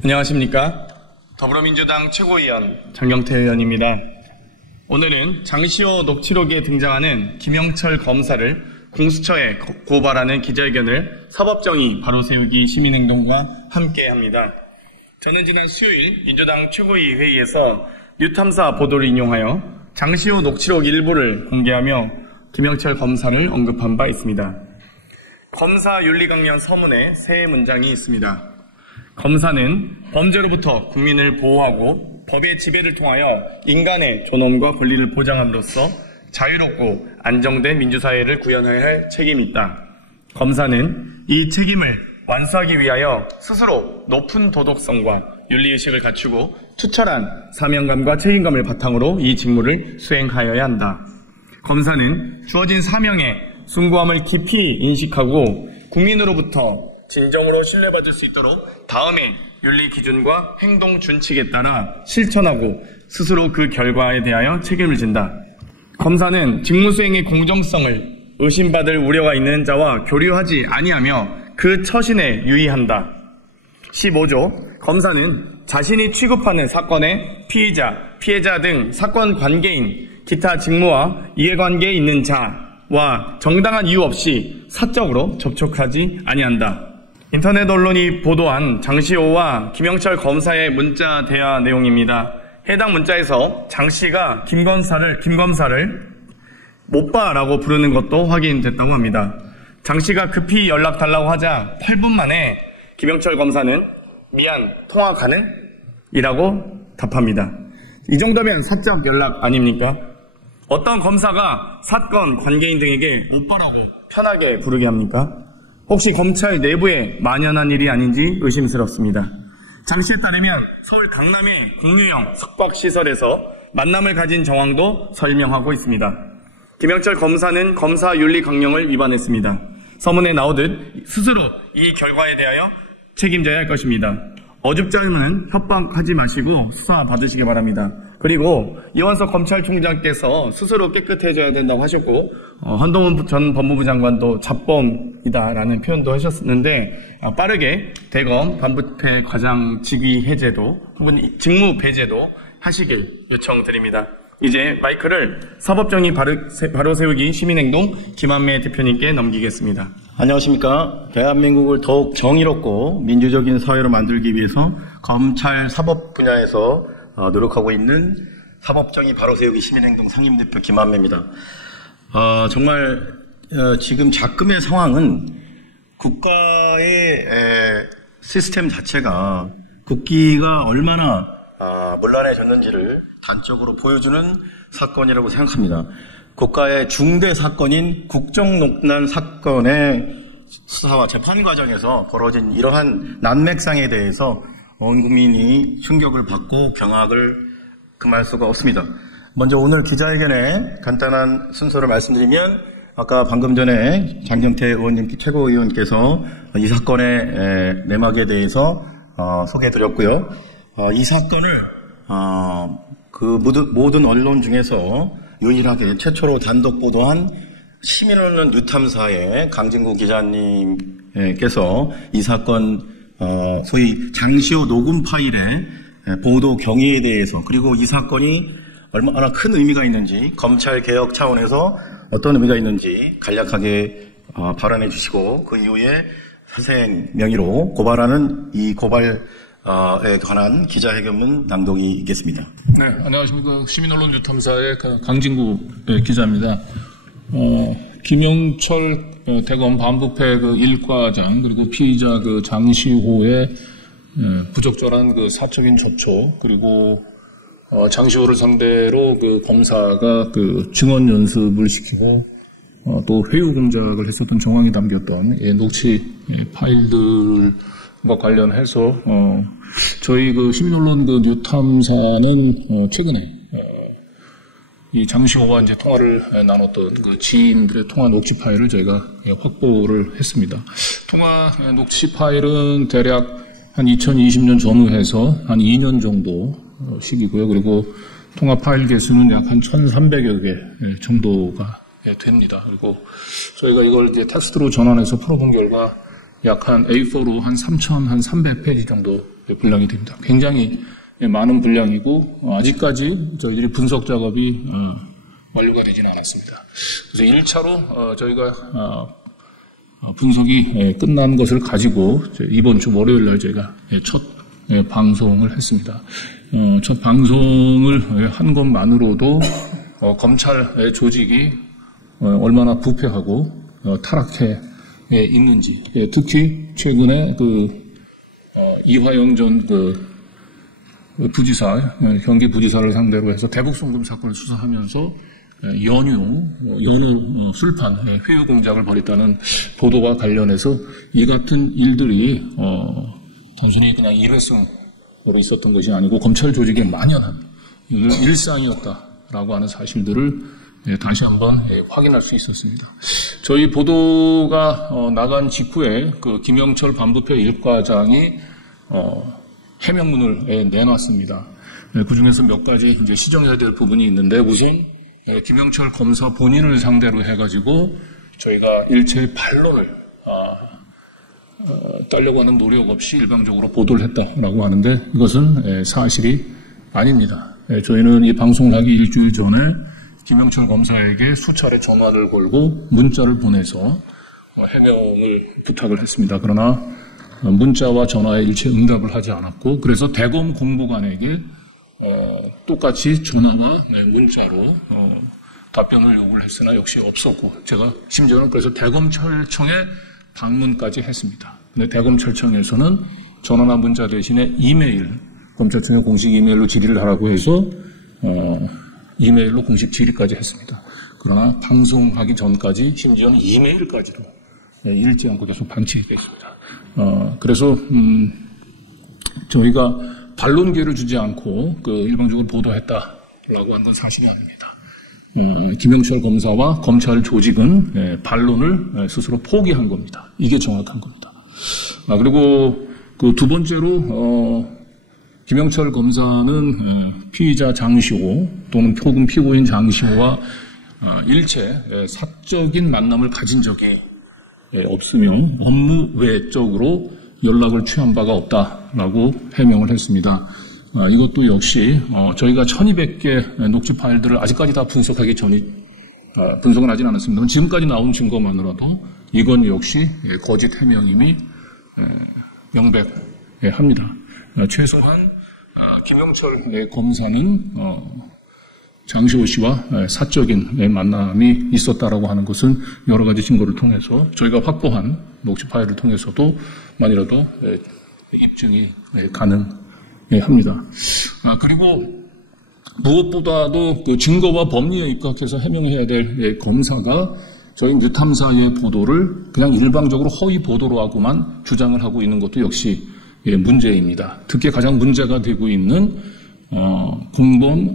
안녕하십니까. 더불어민주당 최고위원 장경태 의원입니다. 오늘은 장시호 녹취록에 등장하는 김영철 검사를 공수처에 고발하는 기자회견을 사법정의 바로세우기 시민행동과 함께합니다. 저는 지난 수요일 민주당 최고위 회의에서 뉴탐사 보도를 인용하여 장시호 녹취록 일부를 공개하며 김영철 검사를 언급한 바 있습니다. 검사 윤리강령 서문에 세 문장이 있습니다. 검사는 범죄로부터 국민을 보호하고 법의 지배를 통하여 인간의 존엄과 권리를 보장함으로써 자유롭고 안정된 민주사회를 구현해야 할 책임이 있다. 검사는 이 책임을 완수하기 위하여 스스로 높은 도덕성과 윤리의식을 갖추고 투철한 사명감과 책임감을 바탕으로 이 직무를 수행하여야 한다. 검사는 주어진 사명의 숭고함을 깊이 인식하고 국민으로부터 진정으로 신뢰받을 수 있도록 다음의 윤리 기준과 행동 준칙에 따라 실천하고 스스로 그 결과에 대하여 책임을 진다. 검사는 직무 수행의 공정성을 의심받을 우려가 있는 자와 교류하지 아니하며 그 처신에 유의한다. 15조 검사는 자신이 취급하는 사건의 피의자, 피해자 등 사건 관계인 기타 직무와 이해관계에 있는 자와 정당한 이유 없이 사적으로 접촉하지 아니한다. 인터넷 언론이 보도한 장시호와 김영철 검사의 문자 대화 내용입니다. 해당 문자에서 장 씨가 김 검사를 못봐라고 부르는 것도 확인됐다고 합니다. 장 씨가 급히 연락 달라고 하자 8분 만에 김영철 검사는 미안, 통화 가능? 이라고 답합니다. 이 정도면 사적 연락 아닙니까? 어떤 검사가 사건 관계인 등에게 오빠라고 편하게 부르게 합니까? 혹시 검찰 내부에 만연한 일이 아닌지 의심스럽습니다. 장 씨에 따르면 서울 강남의 공유형 숙박시설에서 만남을 가진 정황도 설명하고 있습니다. 김영철 검사는 검사윤리 강령을 위반했습니다. 서문에 나오듯 스스로 이 결과에 대하여 책임져야 할 것입니다. 어줍잖은 협박하지 마시고 수사 받으시기 바랍니다. 그리고 이원석 검찰총장께서 스스로 깨끗해져야 된다고 하셨고 한동훈 전 법무부 장관도 잡범이다라는 표현도 하셨는데 빠르게 대검 반부패 과장 직위 해제도 혹은 직무 배제도 하시길 요청드립니다. 이제 마이크를 사법정의 바로 세우기 시민행동 김한매 대표님께 넘기겠습니다. 안녕하십니까. 대한민국을 더욱 정의롭고 민주적인 사회로 만들기 위해서 검찰 사법 분야에서 노력하고 있는 사법정의 바로 세우기 시민행동 상임대표 김한매입니다. 정말 지금 작금의 상황은 국가의 시스템 자체가 국기가 얼마나 문란해졌는지를 단적으로 보여주는 사건이라고 생각합니다. 국가의 중대 사건인 국정농단 사건의 수사와 재판 과정에서 벌어진 이러한 난맥상에 대해서 온 국민이 충격을 받고 경악을 금할 수가 없습니다. 먼저 오늘 기자회견에 간단한 순서를 말씀드리면 아까 방금 전에 장경태 의원님 최고위원께서 이 사건의 내막에 대해서 소개해드렸고요. 이 사건을 그 모든 언론 중에서 유일하게 최초로 단독 보도한 시민언론 뉴탐사의 강진구 기자님께서 이 사건 소위 장시호 녹음 파일의 보도 경위에 대해서 그리고 이 사건이 얼마나 큰 의미가 있는지 검찰 개혁 차원에서 어떤 의미가 있는지 간략하게 발언해 주시고 그 이후에 사생 명의로 고발하는 이 고발에 관한 기자회견문 낭독이 있겠습니다. 네, 안녕하십니까. 시민언론 뉴탐사의 강진구 기자입니다. 김영철 대검 반부패 일과장 그리고 피의자 장시호의 부적절한 사적인 접촉 그리고 장시호를 상대로 검사가 증언 연습을 시키고 또 회유 공작을 했었던 정황이 담겼던 녹취 파일들과 관련해서 저희 시민언론 뉴탐사는 최근에 이 장시호와 이제 통화를 나눴던 지인들의 통화 녹취 파일을 저희가 확보를 했습니다. 통화 녹취 파일은 대략 한 2020년 전후해서 한 2년 정도 시기고요. 그리고 통화 파일 개수는 약 한 1,300여 개 정도가 됩니다. 그리고 저희가 이걸 이제 텍스트로 전환해서 풀어본 결과 약 한 A4로 한 3,300페이지 정도 분량이 됩니다. 굉장히 많은 분량이고 아직까지 저희들이 분석 작업이 완료가 되지는 않았습니다. 그래서 1차로 저희가 분석이 끝난 것을 가지고 이번 주 월요일 날 저희가 첫 방송을 했습니다. 첫 방송을 한 것만으로도 검찰 조직이 얼마나 부패하고 타락해 있는지, 특히 최근에 이화영 전 부지사, 경기부지사를 상대로 해서 대북송금 사건을 수사하면서 연유 술판, 회유 공작을 벌였다는 보도와 관련해서 이 같은 일들이 단순히 그냥 일회성으로 있었던 것이 아니고 검찰 조직의 만연한 일상이었다라고 하는 사실들을 다시 한번 확인할 수 있었습니다. 저희 보도가 나간 직후에 김영철 반부패 일과장이 해명문을 내놨습니다. 그 중에서 몇 가지 이제 시정해야 될 부분이 있는데, 우선 김영철 검사 본인을 상대로 해가지고 저희가 일체의 반론을 따려고 하는 노력 없이 일방적으로 보도를 했다라고 하는데, 이것은 사실이 아닙니다. 저희는 이 방송을 하기 일주일 전에 김영철 검사에게 수차례 전화를 걸고 문자를 보내서 해명을 부탁을 했습니다. 그러나 문자와 전화에 일체 응답을 하지 않았고, 그래서 대검 공보관에게 똑같이 전화와 문자로 답변을 요구를 했으나 역시 없었고, 제가 심지어는 그래서 대검찰청에 방문까지 했습니다. 근데 대검찰청에서는 전화나 문자 대신에 이메일, 검찰청에 공식 이메일로 질의를 하라고 해서 이메일로 공식 질의까지 했습니다. 그러나 방송하기 전까지 심지어는 이메일까지도 읽지 않고 계속 방치했습니다. 그래서 저희가 반론 기회를 주지 않고 일방적으로 보도했다라고 한 건 사실이 아닙니다. 김영철 검사와 검찰 조직은 반론을 스스로 포기한 겁니다. 이게 정확한 겁니다. 그리고 두 번째로 김영철 검사는 피의자 장시호 또는 혹은 피고인 장시호와 일체 사적인 만남을 가진 적이 없으며 업무 외적으로 연락을 취한 바가 없다라고 해명을 했습니다. 이것도 역시 저희가 1200개 녹취 파일들을 아직까지 다 분석하기 전에 분석은 하진 않았습니다만 지금까지 나온 증거만으로도 이건 역시 거짓 해명임이 명백합니다. 최소한 김영철 검사는 장시호 씨와 사적인 만남이 있었다라고 하는 것은 여러 가지 증거를 통해서 저희가 확보한 녹취 파일을 통해서도 만이라도 입증이 가능합니다. 그리고 무엇보다도 증거와 법리에 입각해서 해명해야 될 검사가 저희 뉴탐사의 보도를 그냥 일방적으로 허위 보도로 하고만 주장을 하고 있는 것도 역시 문제입니다. 특히 가장 문제가 되고 있는 공범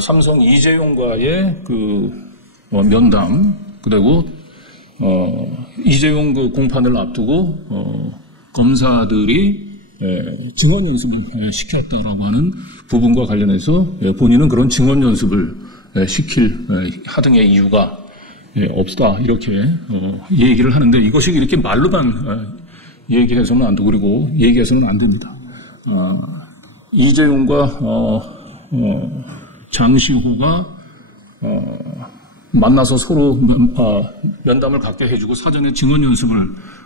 삼성 이재용과의 면담, 그리고 이재용 공판을 앞두고 검사들이 증언 연습을 시켰다라고 하는 부분과 관련해서 본인은 그런 증언 연습을 시킬 하등의 이유가 없다, 이렇게 얘기를 하는데, 이것이 이렇게 말로만 얘기해서는 안 되고, 그리고 얘기해서는 안 됩니다. 이재용과 장시호가 만나서 서로 면담을 갖게 해주고 사전에 증언 연습을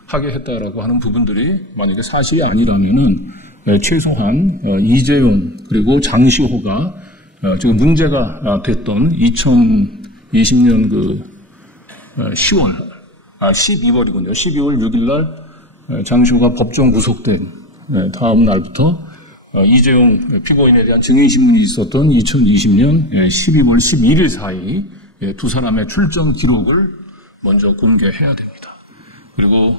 하게 했다라고 하는 부분들이 만약에 사실이 아니라면은 최소한 이재용 그리고 장시호가 지금 문제가 됐던 2020년 12월이군요. 12월 6일 날 장시호가 법정 구속된 다음 날부터 이재용 피고인에 대한 증인신문이 있었던 2020년 12월 11일 사이 두 사람의 출정 기록을 먼저 공개해야 됩니다. 그리고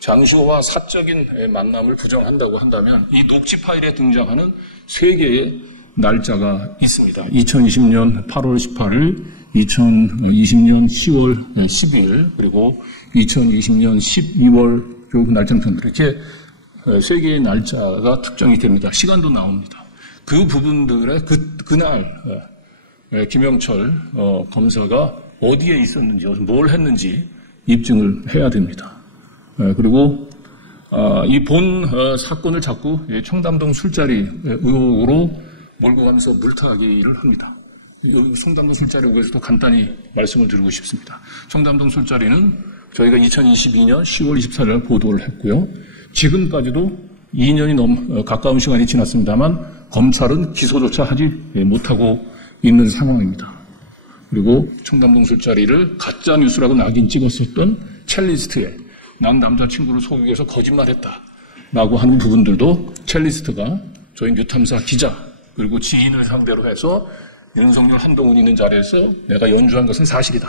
장시호와 사적인 만남을 부정한다고 한다면 이 녹취 파일에 등장하는 3개의 날짜가 있습니다. 2020년 8월 18일, 2020년 10월 12일, 그리고 2020년 12월 그 날짜는 이렇게 3개의 날짜가 특정이 됩니다. 시간도 나옵니다. 그 부분들의 그날 김영철 검사가 어디에 있었는지, 뭘 했는지 입증을 해야 됩니다. 그리고 이 본 사건을 자꾸 청담동 술자리 의혹으로 몰고 가면서 물타기를 합니다. 여기 청담동 술자리 의혹에서도 간단히 말씀을 드리고 싶습니다. 청담동 술자리는 저희가 2022년 10월 24일 보도를 했고요. 지금까지도 2년이 가까운 시간이 지났습니다만 검찰은 기소조차 하지 못하고 있는 상황입니다. 그리고 청담동 술자리를 가짜뉴스라고 낙인 찍었었던 첼리스트에 난 남자친구를 속이기 위해서 거짓말했다라고 하는 부분들도 첼리스트가 저희 뉴탐사 기자 그리고 지인을 상대로 해서 윤석열 한동훈이 있는 자리에서 내가 연주한 것은 사실이다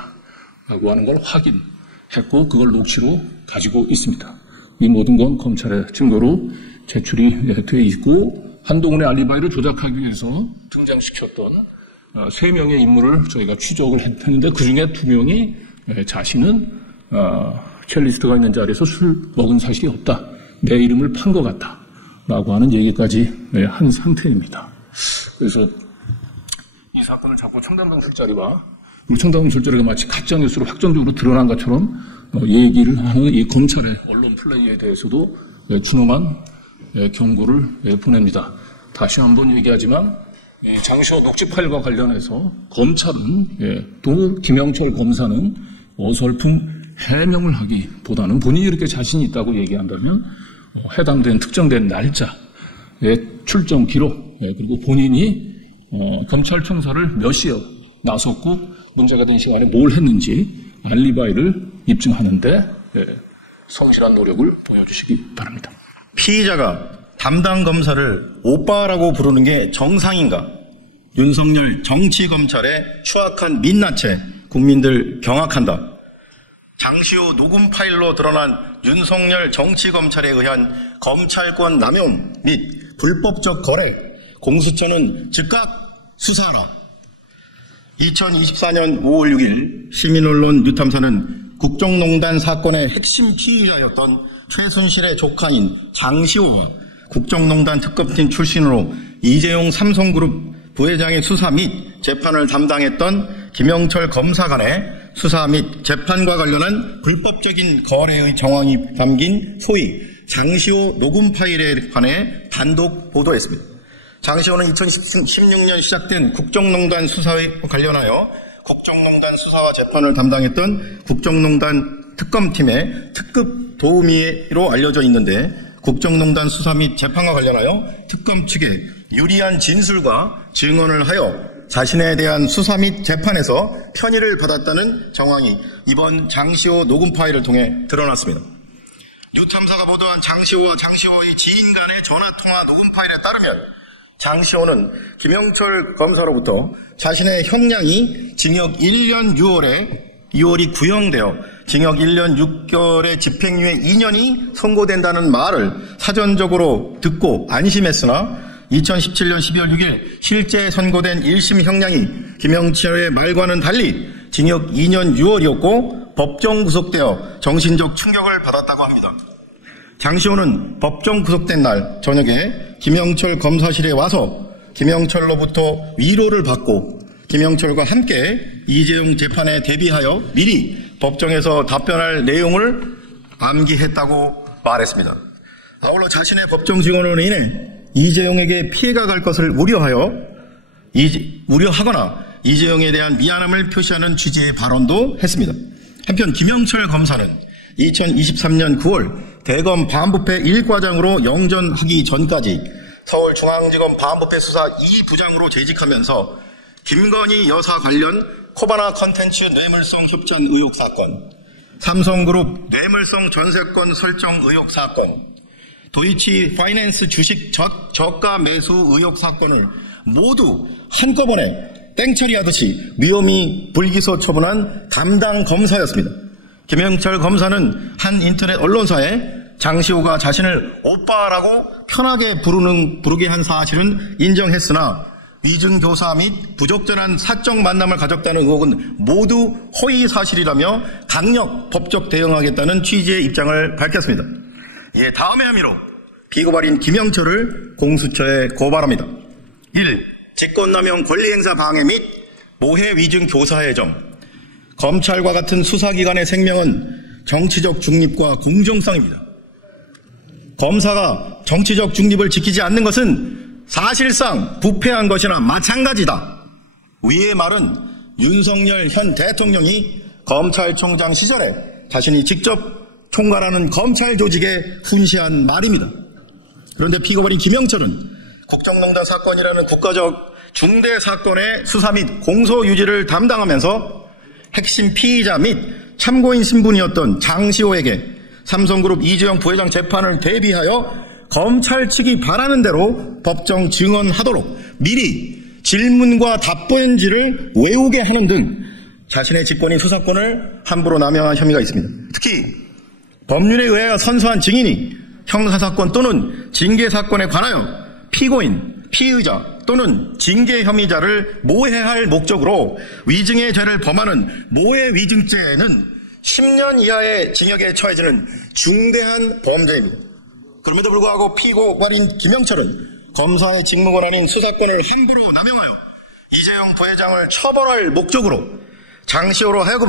라고 하는 걸 확인했고 그걸 녹취로 가지고 있습니다. 이 모든 건 검찰의 증거로 제출이 되어 있고 한동훈의 알리바이를 조작하기 위해서 등장시켰던 3명의 인물을 저희가 추적을 했는데 그중에 2명이 자신은 첼리스트가 있는 자리에서 술 먹은 사실이 없다. 내 이름을 판 것 같다. 라고 하는 얘기까지 한 상태입니다. 그래서 이 사건을 자꾸 청담동 술자리와 청담동 술자리가 마치 가짜뉴스로 확정적으로 드러난 것처럼 얘기를 하는 이 검찰의 언론 플레이에 대해서도 준엄한 경고를 보냅니다. 다시 한번 얘기하지만 장시호 녹취 파일과 관련해서 검찰은 또 김영철 검사는 어설픈 해명을 하기보다는 본인이 이렇게 자신이 있다고 얘기한다면 해당된 특정된 날짜의 출정 기록 그리고 본인이 검찰총사를 몇 시에 나섰고 문제가 된 시간에 뭘 했는지 알리바이를 입증하는데 성실한 노력을 보여주시기 바랍니다. 피의자가 담당 검사를 오빠라고 부르는 게 정상인가? 윤석열 정치검찰의 추악한 민낯에 국민들 경악한다. 장시호 녹음 파일로 드러난 윤석열 정치검찰에 의한 검찰권 남용 및 불법적 거래, 공수처는 즉각 수사하라. 2024년 5월 6일 시민언론 뉴탐사는 국정농단 사건의 핵심 피의자였던 최순실의 조카인 장시호가 국정농단 특검팀 출신으로 이재용 삼성그룹 부회장의 수사 및 재판을 담당했던 김영철 검사 간의 수사 및 재판과 관련한 불법적인 거래의 정황이 담긴 소위 장시호 녹음 파일에 관해 단독 보도했습니다. 장시호는 2016년 시작된 국정농단 수사에 관련하여 국정농단 수사와 재판을 담당했던 국정농단 특검팀의 특급 도우미로 알려져 있는데 국정농단 수사 및 재판과 관련하여 특검 측에 유리한 진술과 증언을 하여 자신에 대한 수사 및 재판에서 편의를 받았다는 정황이 이번 장시호 녹음 파일을 통해 드러났습니다. 뉴탐사가 보도한 장시호와 장시호의 지인 간의 전화통화 녹음 파일에 따르면 장시호는 김영철 검사로부터 자신의 형량이 징역 1년 2월이 구형되어 징역 1년 6개월의 집행유예 2년이 선고된다는 말을 사전적으로 듣고 안심했으나 2017년 12월 6일 실제 선고된 1심 형량이 김영철의 말과는 달리 징역 2년 6월이었고 법정 구속되어 정신적 충격을 받았다고 합니다. 장시호는 법정 구속된 날 저녁에 김영철 검사실에 와서 김영철로부터 위로를 받고 김영철과 함께 이재용 재판에 대비하여 미리 법정에서 답변할 내용을 암기했다고 말했습니다. 아울러 자신의 법정 증언으로 인해 이재용에게 피해가 갈 것을 우려하거나 이재용에 대한 미안함을 표시하는 취지의 발언도 했습니다. 한편 김영철 검사는 2023년 9월 대검 반부패 1과장으로 영전하기 전까지 서울중앙지검 반부패 수사 2부장으로 재직하면서 김건희 여사 관련 코바나 컨텐츠 뇌물성 협찬 의혹 사건, 삼성그룹 뇌물성 전세권 설정 의혹 사건, 도이치 파이낸스 주식 저가 매수 의혹 사건을 모두 한꺼번에 땡처리하듯이 위험히 불기소 처분한 담당 검사였습니다. 김영철 검사는 한 인터넷 언론사에 장시호가 자신을 오빠라고 편하게 부르게 한 사실은 인정했으나 위증교사 및 부적절한 사적 만남을 가졌다는 의혹은 모두 허위 사실이라며 강력 법적 대응하겠다는 취지의 입장을 밝혔습니다. 이에 다음의 혐의로 피고발인 김영철을 공수처에 고발합니다. 1. 직권남용 권리행사 방해 및 모해 위증 교사의 점. 검찰과 같은 수사기관의 생명은 정치적 중립과 공정성입니다. 검사가 정치적 중립을 지키지 않는 것은 사실상 부패한 것이나 마찬가지다. 위의 말은 윤석열 현 대통령이 검찰총장 시절에 자신이 직접 총괄하는 검찰 조직에 훈시한 말입니다. 그런데 피고발인 김영철은 국정농단 사건이라는 국가적 중대 사건의 수사 및 공소 유지를 담당하면서 핵심 피의자 및 참고인 신분이었던 장시호에게 삼성그룹 이재용 부회장 재판을 대비하여 검찰 측이 바라는 대로 법정 증언하도록 미리 질문과 답변지를 외우게 하는 등 자신의 직권인 수사권을 함부로 남용한 혐의가 있습니다. 특히 법률에 의하여 선서한 증인이 형사사건 또는 징계사건에 관하여 피고인, 피의자 또는 징계 혐의자를 모해할 목적으로 위증의 죄를 범하는 모해 위증죄는 10년 이하의 징역에 처해지는 중대한 범죄입니다. 그럼에도 불구하고 피고발인 김영철은 검사의 직무가 아닌 수사권을 함부로 남용하여 이재용 부회장을 처벌할 목적으로 장시호로 하여금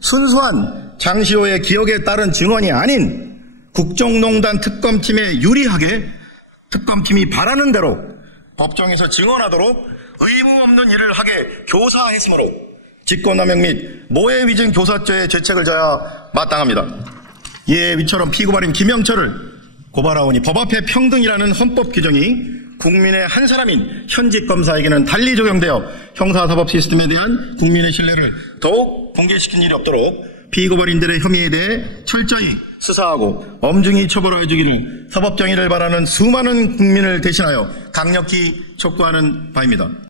순수한 장시호의 기억에 따른 증언이 아닌 국정농단 특검팀에 유리하게 특검팀이 바라는 대로 법정에서 증언하도록 의무 없는 일을 하게 교사했으므로 직권남용 및 모해위증 교사죄의 죄책을 져야 마땅합니다. 이에 위처럼 피고발인 김영철을 고발하오니 법 앞에 평등이라는 헌법 규정이 국민의 한 사람인 현직 검사에게는 달리 적용되어 형사사법 시스템에 대한 국민의 신뢰를 더욱 붕괴시킨 일이 없도록 피고발인들의 혐의에 대해 철저히 수사하고 엄중히 처벌해 주기를 사법정의를 바라는 수많은 국민을 대신하여 강력히 촉구하는 바입니다.